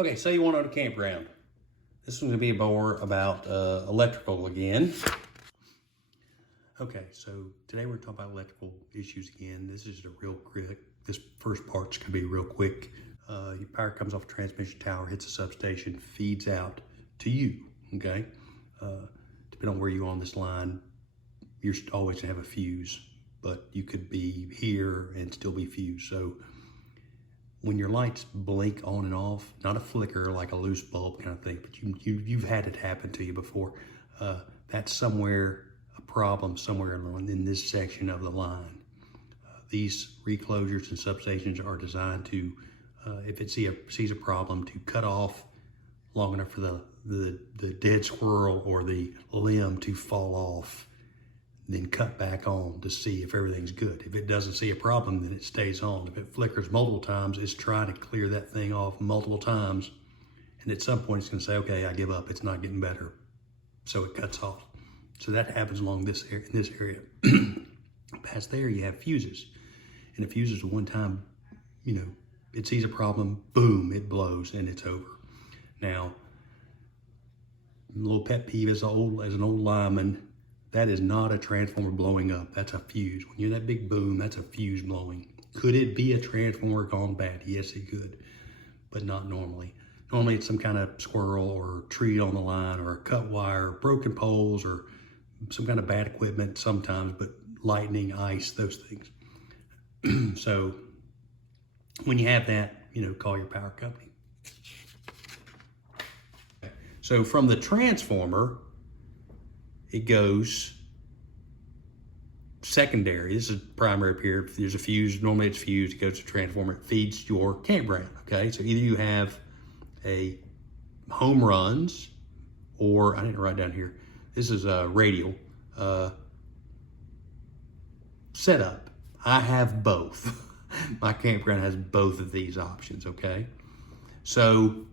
Okay, so you want to go to campground. This one's gonna be more about electrical again. Okay, so today we're talking about electrical issues again. This is a real quick, this first part's gonna be real quick. Your power comes off a transmission tower, hits a substation, feeds out to you, okay? Depending on where you are on this line, you're always gonna have a fuse, but you could be here and still be fused. So when your lights blink on and off, not a flicker like a loose bulb kind of thing, but you've had it happen to you before, that's somewhere, a problem somewhere in this section of the line. These reclosures and substations are designed to, if it sees a problem, to cut off long enough for the dead squirrel or the limb to fall off, then cut back on to see if everything's good. If it doesn't see a problem, then it stays on. If it flickers multiple times, it's trying to clear that thing off multiple times. And at some point, it's gonna say, okay, I give up, it's not getting better. So it cuts off. So that happens along this area, in this area. Past there, you have fuses. And the fuses, one time, it sees a problem, boom, it blows and it's over. Now, a little pet peeve as an old lineman, that is not a transformer blowing up. That's a fuse. When you're that big boom, that's a fuse blowing. Could it be a transformer gone bad? Yes, it could, but not normally. Normally it's some kind of squirrel or tree on the line or a cut wire, or broken poles or some kind of bad equipment sometimes, but lightning, ice, those things. So when you have that, call your power company. So from the transformer, it goes secondary. This is primary up here. If there's a fuse, normally it's fused, it goes to transformer, it feeds your campground, okay? So either you have a home runs, or I didn't write down here, this is a radial setup. I have both. My campground has both of these options, okay? So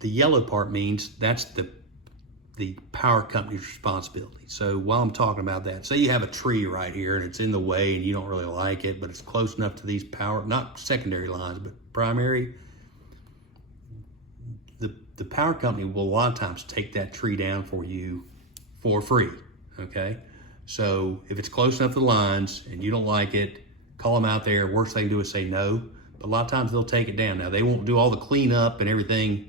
the yellow part means that's the power company's responsibility. So while I'm talking about that, say you have a tree right here and it's in the way and you don't really like it, but it's close enough to these power, not secondary lines, but primary, the power company will a lot of times take that tree down for you for free, okay? So if it's close enough to the lines and you don't like it, call them out there. Worst they can do is say no, but a lot of times they'll take it down. Now they won't do all the cleanup and everything.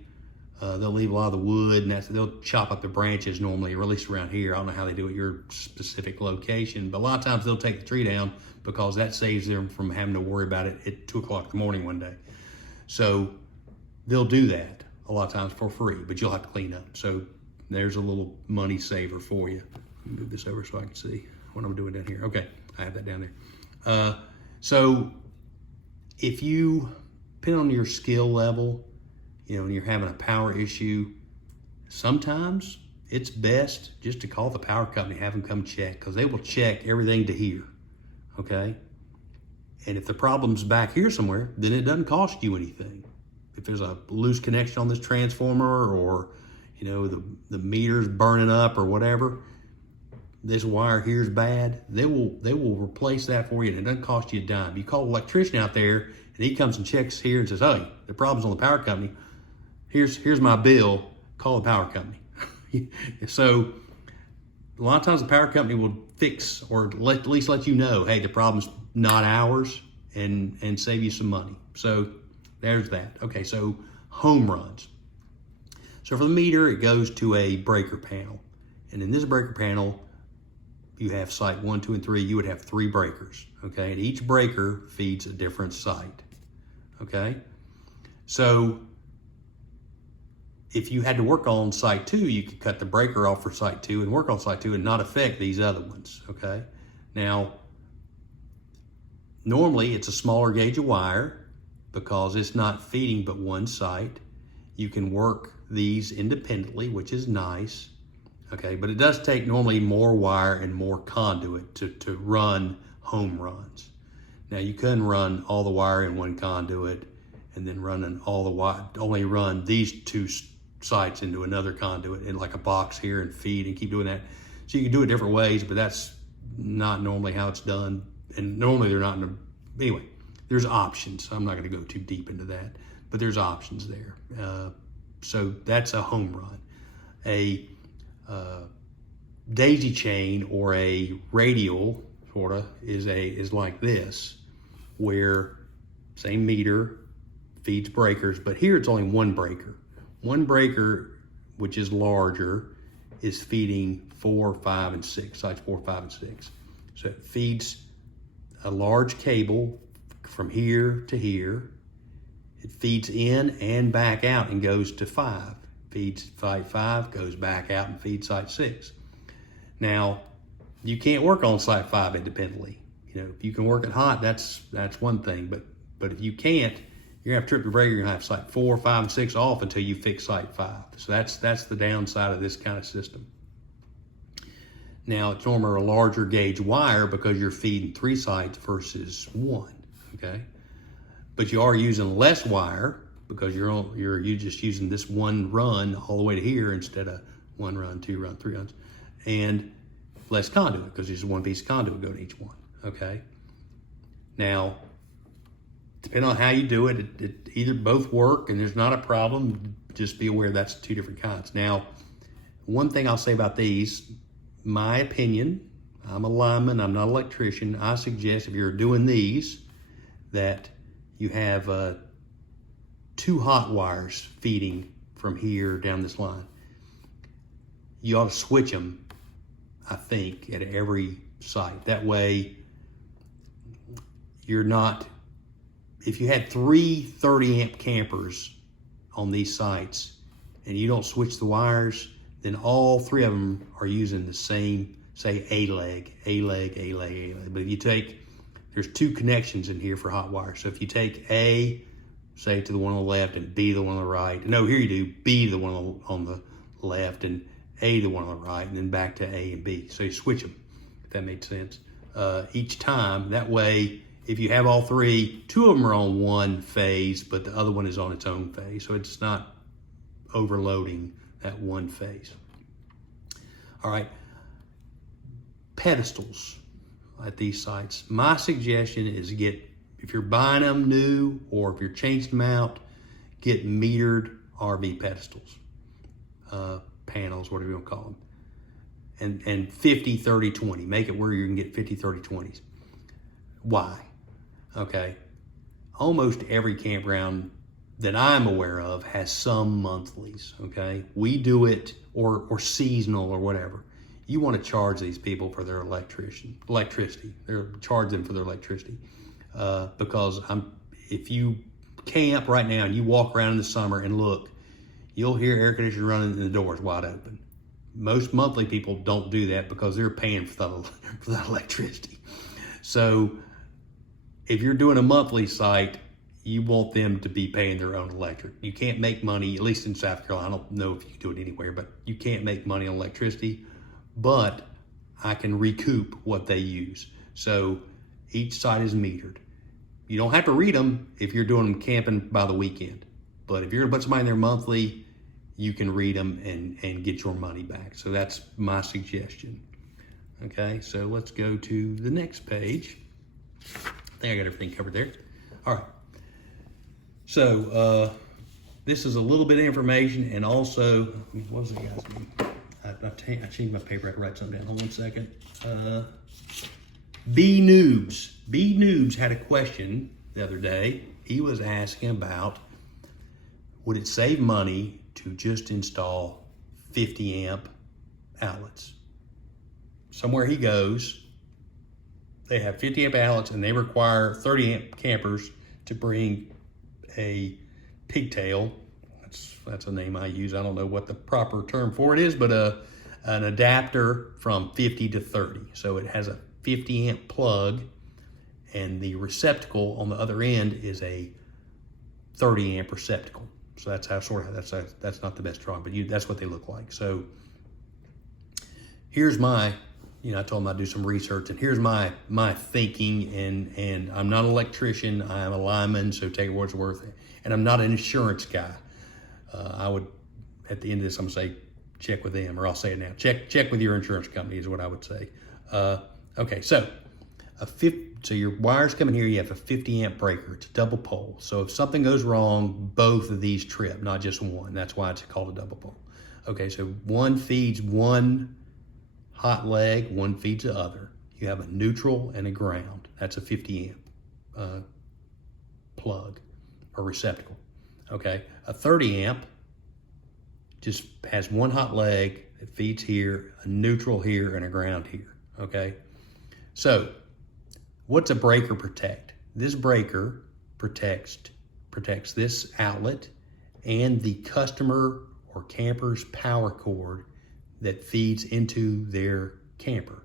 They'll leave a lot of the wood and they'll chop up the branches normally, or at least around here. I don't know how they do it at your specific location, but a lot of times they'll take the tree down because that saves them from having to worry about it at 2 o'clock in the morning one day. So they'll do that a lot of times for free, but you'll have to clean up. So there's a little money saver for you. Move this over so I can see what I'm doing down here. Okay, I have that down there. So if you, depending on your skill level, when you're having a power issue, sometimes it's best just to call the power company, have them come check, because they will check everything to here, okay? And if the problem's back here somewhere, then it doesn't cost you anything. If there's a loose connection on this transformer, or the meter's burning up or whatever, this wire here's bad, they will replace that for you, and it doesn't cost you a dime. You call an electrician out there and he comes and checks here and says, hey, the problem's on the power company, here's my bill, call the power company. So a lot of times the power company will fix, or at least let you know, hey, the problem's not ours, and save you some money. So there's that. Okay, so home runs. So for the meter, it goes to a breaker panel. And in this breaker panel, you have site 1, 2, and 3. You would have 3 breakers, okay? And each breaker feeds a different site, okay? So if you had to work on site 2, you could cut the breaker off for site 2 and work on site 2 and not affect these other ones, okay? Now, normally it's a smaller gauge of wire because it's not feeding but one site. You can work these independently, which is nice, okay? But it does take normally more wire and more conduit to run home runs. Now, you can run all the wire in one conduit and then only run these 2 sites into another conduit in like a box here and feed and keep doing that. So you can do it different ways, but that's not normally how it's done. And normally they're not anyway, there's options. I'm not gonna go too deep into that. but there's options there. So that's a home run. A daisy chain or a radial sort of is like this, where same meter feeds breakers, but here it's only one breaker. One breaker, which is larger, is feeding 4, 5, and 6, sites 4, 5, and 6. So it feeds a large cable from here to here. It feeds in and back out and goes to 5. Feeds site 5, goes back out and feeds site 6. Now, you can't work on site 5 independently. You know, if you can work it hot, that's one thing. But if you can't, you're gonna have to trip the breaker. You're gonna have site 4, 5, and 6 off until you fix site 5. So that's the downside of this kind of system. Now, it's normally a larger gauge wire because you're feeding 3 sites versus 1. Okay, but you are using less wire because you're just using this one run all the way to here instead of 1 run, 2 run, 3 runs, and less conduit because there's one piece of conduit go to each one. Okay, now depending on how you do it, it either both work and there's not a problem. Just be aware that's 2 different kinds. Now, one thing I'll say about these, my opinion, I'm a lineman, I'm not an electrician. I suggest if you're doing these that you have 2 hot wires feeding from here down this line. You ought to switch them, I think, at every site. That way you're not, if you had 3 30 amp campers on these sites and you don't switch the wires, then all 3 of them are using the same, say, A leg. But if you take, there's 2 connections in here for hot wire. So if you take A, say, to the one on the left and B to the one on the right. No, here you do B to the one on the left and A to the one on the right, and then back to A and B. So you switch them, if that makes sense, each time. That way, if you have all 3, 2 of them are on one phase, but the other one is on its own phase. So it's not overloading that one phase. All right, pedestals at these sites. My suggestion is if you're buying them new or if you're changing them out, get metered RV pedestals, panels, whatever you want to call them. And 50, 30, 20. Make it where you can get 50, 30, 20s. Why? Okay. Almost every campground that I'm aware of has some monthlies, okay? We do it, or seasonal or whatever. You want to charge these people for their electricity. Charge them for their electricity. Because if you camp right now and you walk around in the summer and look, you'll hear air conditioners running and the doors wide open. Most monthly people don't do that because they're paying for that electricity. So if you're doing a monthly site, you want them to be paying their own electric. You can't make money, at least in South Carolina. I don't know if you can do it anywhere, but you can't make money on electricity, but I can recoup what they use. So each site is metered. You don't have to read them if you're doing them camping by the weekend, but if you're gonna put somebody in there monthly, you can read them and get your money back. So that's my suggestion. Okay, so let's go to the next page. I think I got everything covered there. All right. So this is a little bit of information, and also, what was it, guys? I changed my paper. I had to write something down. Hold on 1 second. B Noobs. B Noobs had a question the other day. He was asking about, would it save money to just install 50 amp outlets? Somewhere he goes, they have 50 amp outlets and they require 30 amp campers to bring a pigtail. That's a name I use. I don't know what the proper term for it is, but an adapter from 50 to 30. So it has a 50 amp plug, and the receptacle on the other end is a 30 amp receptacle. So that's how that's not the best drawing, but that's what they look like. So here's my, I told them I'd do some research, and here's my thinking, and I'm not an electrician, I'm a lineman, so take it what it's worth, and I'm not an insurance guy. I would, at the end of this, I'm gonna say, check with them, or I'll say it now. Check with your insurance company is what I would say. Okay, so so your wires coming here, you have a 50 amp breaker. It's a double pole. So if something goes wrong, both of these trip, not just one. That's why it's called a double pole. Okay, so one feeds one hot leg, one feeds the other. You have a neutral and a ground. That's a 50 amp plug or receptacle. Okay, a 30 amp just has one hot leg that feeds here, a neutral here, and a ground here. Okay, so what's a breaker protect? This breaker protects this outlet and the customer or camper's power cord that feeds into their camper.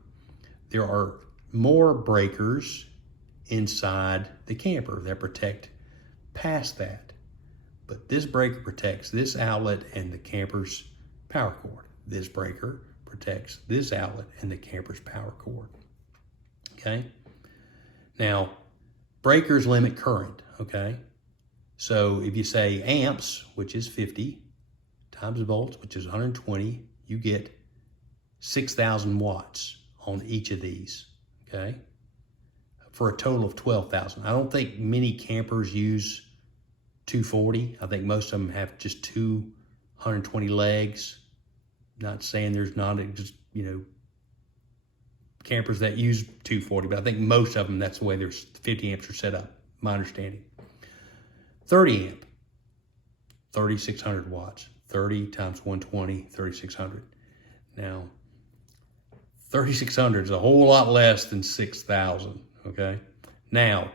There are more breakers inside the camper that protect past that. But this breaker protects this outlet and the camper's power cord. This breaker protects this outlet and the camper's power cord. Okay? Now, breakers limit current, okay? So if you say amps, which is 50, times volts, which is 120, you get 6,000 watts on each of these, okay? For a total of 12,000. I don't think many campers use 240. I think most of them have just 220 legs. Not saying there's not, just, campers that use 240, but I think most of them, that's the way their 50 amps are set up, my understanding. 30 amp, 3,600 watts. 30 times 120, 3,600. Now, 3,600 is a whole lot less than 6,000, okay? Now,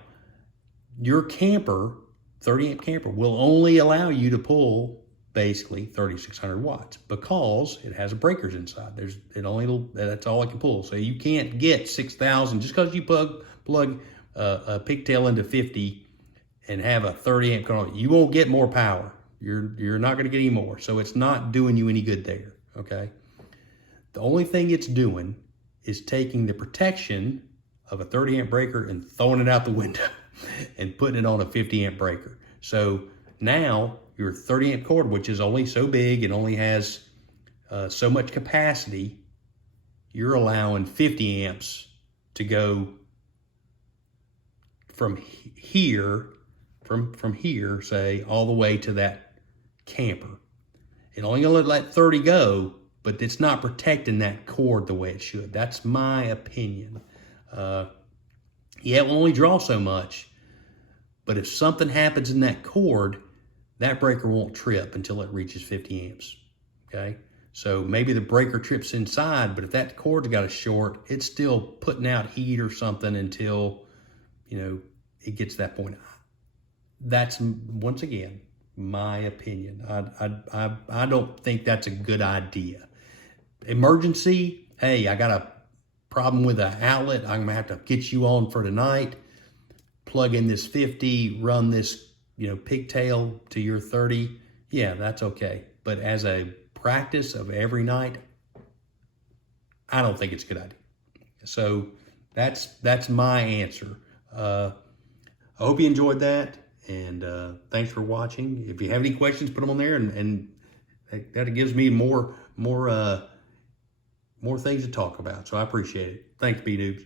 your camper, 30 amp camper, will only allow you to pull basically 3,600 watts because it has breakers inside. That's all it can pull. So you can't get 6,000 just because you plug a pigtail into 50 and have a 30 amp going on. You won't get more power. You're not going to get any more. So it's not doing you any good there, okay? The only thing it's doing is taking the protection of a 30 amp breaker and throwing it out the window and putting it on a 50 amp breaker. So now your 30 amp cord, which is only so big and only has so much capacity, you're allowing 50 amps to go from here, say, all the way to that camper. It only gonna let 30 go, but it's not protecting that cord the way it should. That's my opinion. Yeah, it will only draw so much, but if something happens in that cord, that breaker won't trip until it reaches 50 amps, okay? So maybe the breaker trips inside, but if that cord's got a short, it's still putting out heat or something until, it gets to that point. That's, once again, my opinion. I don't think that's a good idea. Emergency, hey, I got a problem with an outlet. I'm gonna have to get you on for tonight. Plug in this 50, run this, pigtail to your 30. Yeah, that's okay. But as a practice of every night, I don't think it's a good idea. So that's my answer. I hope you enjoyed that. And thanks for watching. If you have any questions, put them on there, and that gives me more things to talk about. So I appreciate it. Thanks, B-Dubes.